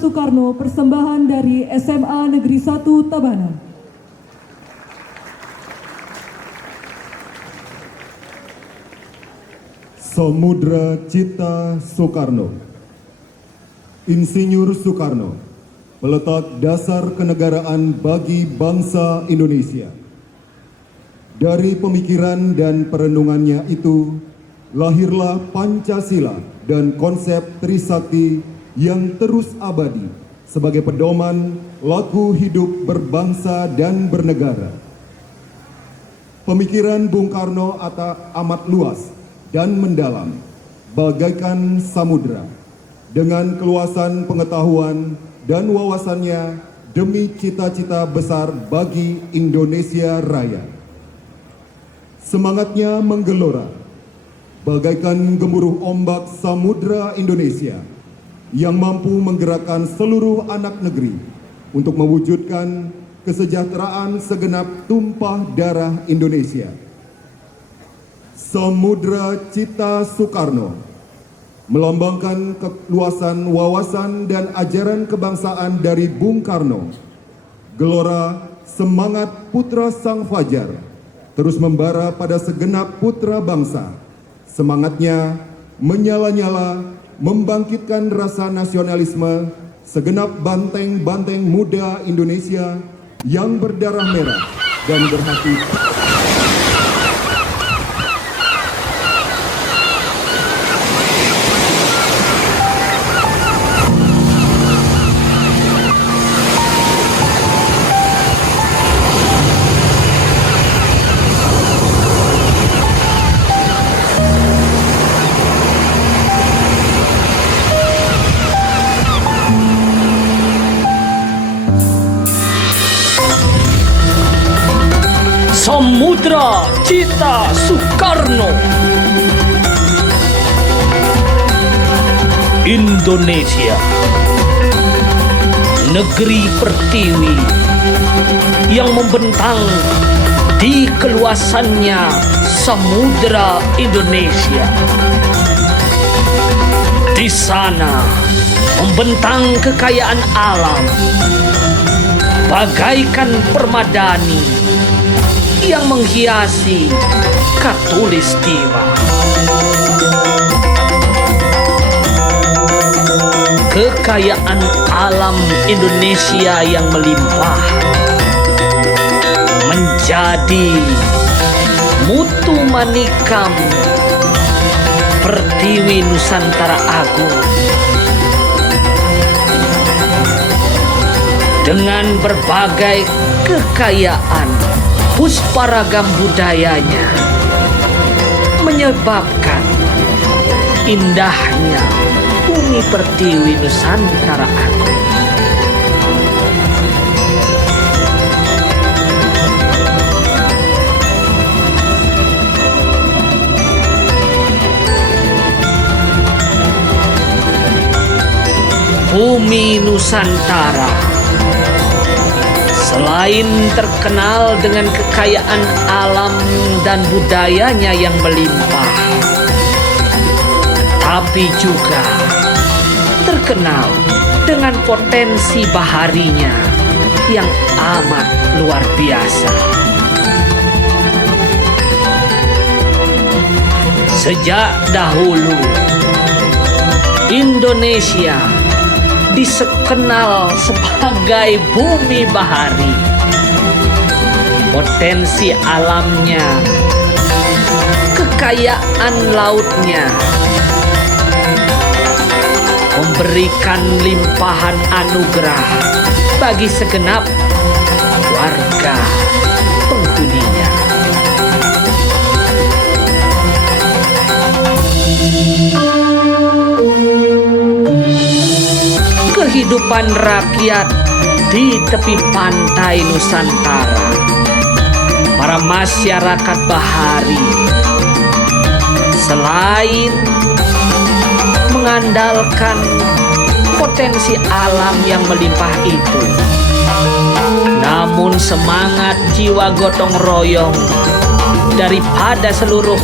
Soekarno, persembahan dari SMA Negeri 1 Tabanan. Samudra Cita Soekarno. Insinyur Soekarno, peletak dasar kenegaraan bagi bangsa Indonesia. Dari pemikiran dan perenungannya itu, lahirlah Pancasila dan konsep Trisakti yang terus abadi sebagai pedoman laku hidup berbangsa dan bernegara. Pemikiran Bung Karno amat luas dan mendalam, bagaikan samudra, dengan keluasan pengetahuan dan wawasannya demi cita-cita besar bagi Indonesia Raya. Semangatnya menggelora, bagaikan gemuruh ombak samudra Indonesia yang mampu menggerakkan seluruh anak negeri untuk mewujudkan kesejahteraan segenap tumpah darah Indonesia. Samudra Cita Soekarno melambangkan keluasan wawasan dan ajaran kebangsaan dari Bung Karno. Gelora semangat putra Sang Fajar terus membara pada segenap putra bangsa. Semangatnya menyala-nyala, membangkitkan rasa nasionalisme segenap banteng-banteng muda Indonesia yang berdarah merah dan berhati. Samudra Cita Soekarno. Indonesia, negeri pertiwi yang membentang di keluasannya Samudra Indonesia. Di sana membentang kekayaan alam, bagaikan permadani yang menghiasi khatulistiwa. Kekayaan alam Indonesia yang melimpah menjadi mutu manikam pertiwi Nusantara Agung. Dengan berbagai kekayaan pusparagam budayanya menyebabkan indahnya bumi pertiwi Nusantara Agung. Bumi Nusantara selain terkenal dengan kekayaan alam dan budayanya yang melimpah, tapi juga terkenal dengan potensi baharinya yang amat luar biasa. Sejak dahulu, Indonesia dikenal sebagai bumi bahari. Potensi alamnya, kekayaan lautnya memberikan limpahan anugerah bagi segenap warga penghuninya. Kehidupan rakyat di tepi pantai Nusantara, para masyarakat bahari selain mengandalkan potensi alam yang melimpah itu, namun semangat jiwa gotong royong daripada seluruh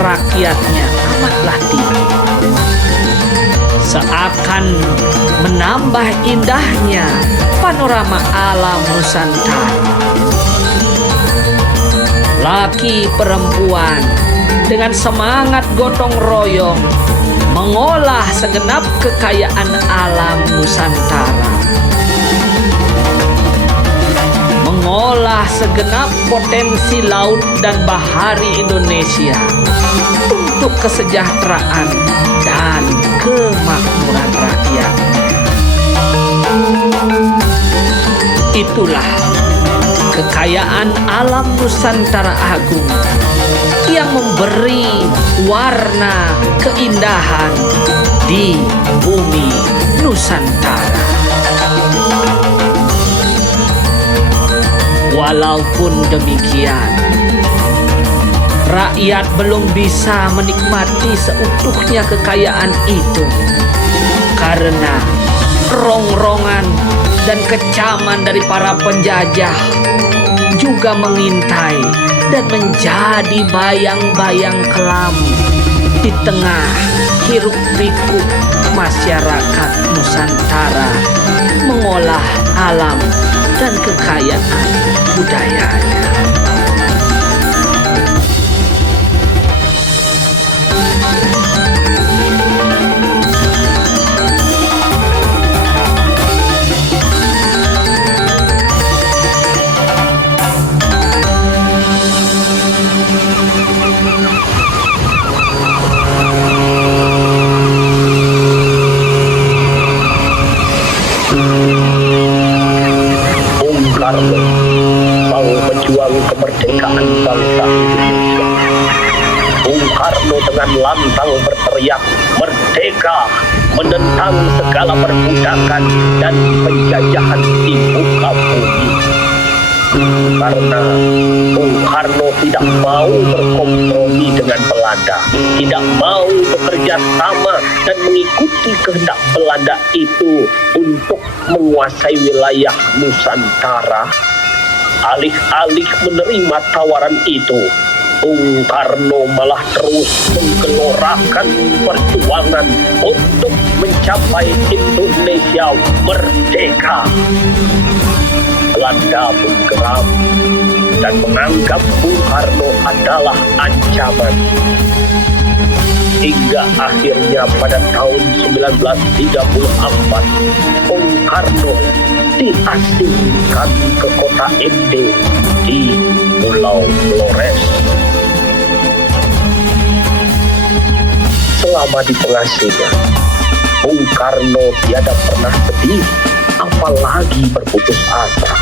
rakyatnya amatlah tinggi. seakan menambah indahnya panorama alam Nusantara. Laki perempuan dengan semangat gotong royong mengolah segenap kekayaan alam Nusantara, mengolah segenap potensi laut dan bahari Indonesia untuk kesejahteraan dan kemakmuran rakyat. Itulah kekayaan alam Nusantara Agung yang memberi warna keindahan di bumi Nusantara. Walaupun demikian, rakyat belum bisa menikmati seutuhnya kekayaan itu karena rongrongan dan kecaman dari para penjajah juga mengintai dan menjadi bayang-bayang kelam di tengah hiruk pikuk masyarakat Nusantara mengolah alam dan kekayaan budayanya. Mau berjuang kemerdekaan bangsa Indonesia. Bung Karno dengan lantang berteriak merdeka, menentang segala perbudakan dan penjajahan di muka bumi. Karena Bung Karno tidak mau berkompromi dengan Belanda, tidak mau bekerja sama dan mengikuti kehendak Belanda itu untuk menguasai wilayah Nusantara. Alih-alih menerima tawaran itu, Bung Karno malah terus menggelorakan perjuangan untuk mencapai Indonesia merdeka. Belanda pun geram dan menganggap Bung Karno adalah ancaman. Hingga akhirnya pada tahun 1934, Bung Karno diasingkan ke kota Ende di Pulau Flores. Selama di pengasingan, Bung Karno tiada pernah sedih, apalagi berputus asa.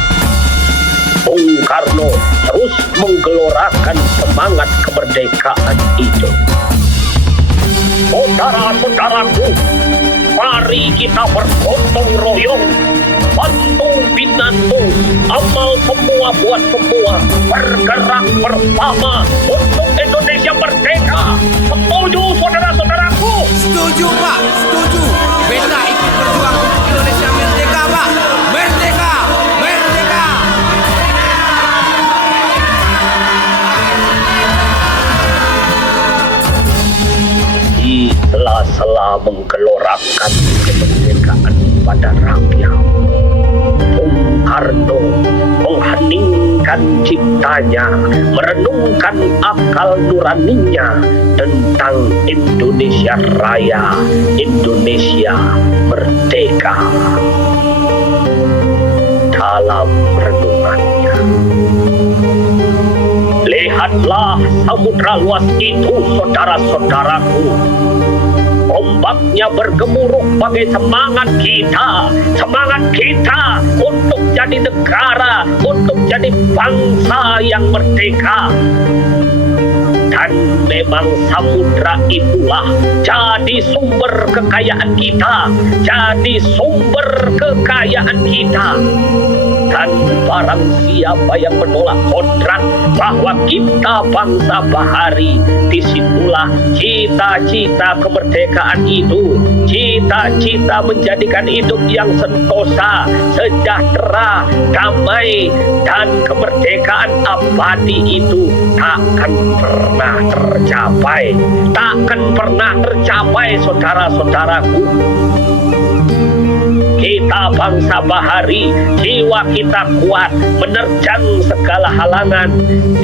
Bung Karno terus menggelorakan semangat kemerdekaan itu. Saudara-saudaraku, mari kita bergotong royong, bantu binantu, amal semua buat semua, bergerak bersama untuk Indonesia merdeka. Setuju saudara-saudaraku? Setuju Pak, setuju. Beta ikut berjuang untuk Indonesia merdeka Pak. Merdeka, merdeka. Di sela-sela menggelorakan kemerdekaan pada rakyat, Bung Karno mengheningkan ciptanya, merenungkan akal nuraninya tentang Indonesia Raya, Indonesia merdeka. Dalam renungannya, lihatlah samudra luas itu, saudara-saudaraku. Ombaknya bergemuruh bagai semangat kita untuk jadi negara, untuk jadi bangsa yang merdeka. Dan memang samudra itulah jadi sumber kekayaan kita, jadi sumber kekayaan kita. Dan barang siapa yang menolak kodrat bahwa kita bangsa bahari, disitulah cita-cita kemerdekaan itu, cita-cita menjadikan hidup yang sentosa, sejahtera, damai, dan kemerdekaan abadi itu takkan pernah tercapai. Takkan pernah tercapai, saudara-saudaraku. Kita bangsa bahari, jiwa kita kuat, menerjang segala halangan.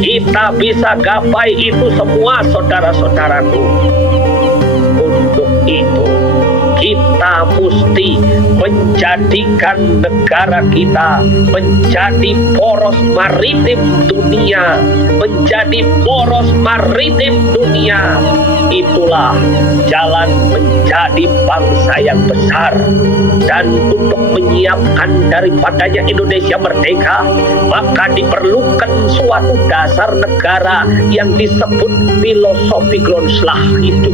Kita bisa gapai itu semua, saudara-saudaraku. Untuk itu, kita mesti menjadikan negara kita menjadi poros maritim dunia, menjadi poros maritim dunia. Itulah jalan menjadi bangsa yang besar. Dan untuk menyiapkan daripadanya Indonesia merdeka, maka diperlukan suatu dasar negara yang disebut filosofi Grundslag itu.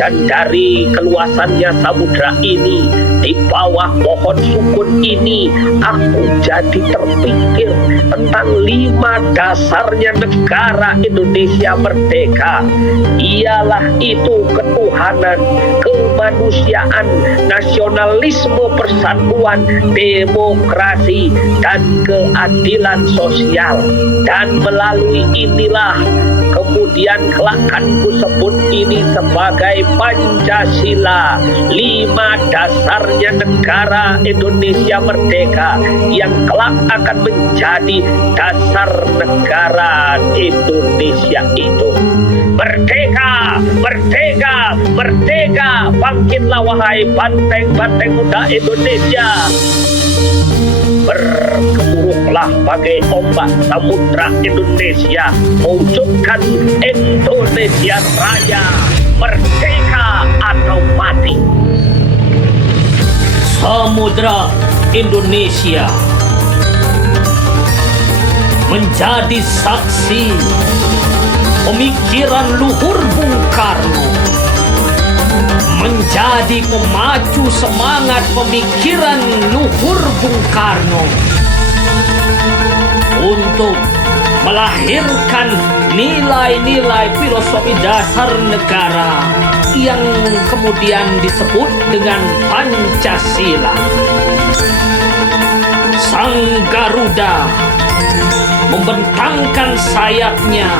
Dan dari keluasannya samudra ini, di bawah pohon sukun ini, aku jadi terpikir tentang 5 dasarnya negara Indonesia merdeka. Ialah itu ketuhanan, kemanusiaan, nasionalisme, persatuan, demokrasi, dan keadilan sosial. Dan melalui inilah kemudian kelak akan kusebut ini sebagai Pancasila, 5 dasarnya negara Indonesia merdeka yang kelak akan menjadi dasar negara Indonesia itu. Merdeka, merdeka, merdeka, bangkitlah wahai banteng-banteng muda Indonesia. Bergemuruhlah bagai ombak samudra Indonesia, mewujudkan Indonesia Raya, merdeka atau mati. Samudra Indonesia menjadi saksi pemikiran luhur Bung Karno, menjadi pemacu semangat pemikiran luhur Bung Karno untuk melahirkan nilai-nilai filosofi dasar negara yang kemudian disebut dengan Pancasila. Sang Garuda membentangkan sayapnya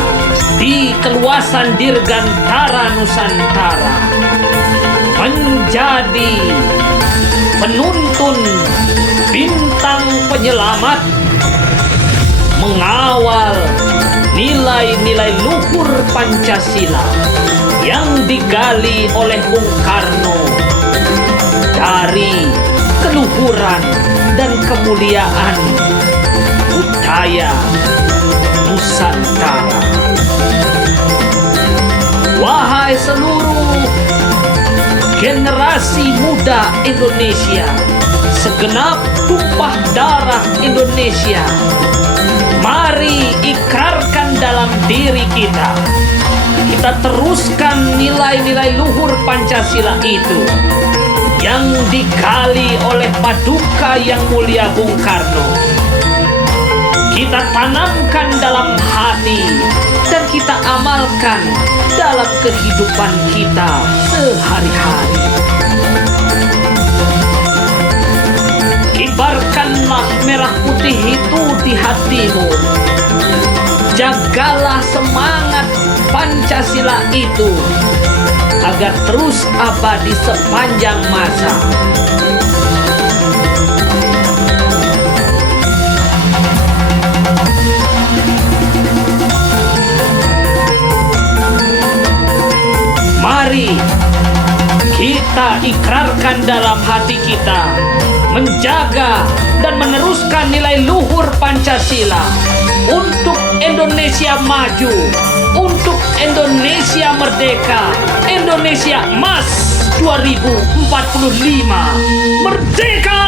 di keluasan Dirgantara Nusantara, menjadi penuntun bintang penyelamat, mengawal nilai-nilai luhur Pancasila yang digali oleh Bung Karno dari keluhuran dan kemuliaan budaya Nusantara. Wahai seluruh generasi muda Indonesia, segenap tumpah darah Indonesia, mari ikrarkan dalam diri kita. Kita teruskan nilai-nilai luhur Pancasila itu yang digali oleh Paduka Yang Mulia Bung Karno. Kita tanamkan dalam hati dan kita amalkan dalam kehidupan kita sehari-hari. Kibarkanlah merah putih itu di hatimu. Jagalah semangat Pancasila itu agar terus abadi sepanjang masa. Mari kita ikrarkan dalam hati kita menjaga dan meneruskan nilai luhur Pancasila untuk Indonesia maju, untuk Indonesia merdeka, Indonesia Emas 2045. Merdeka!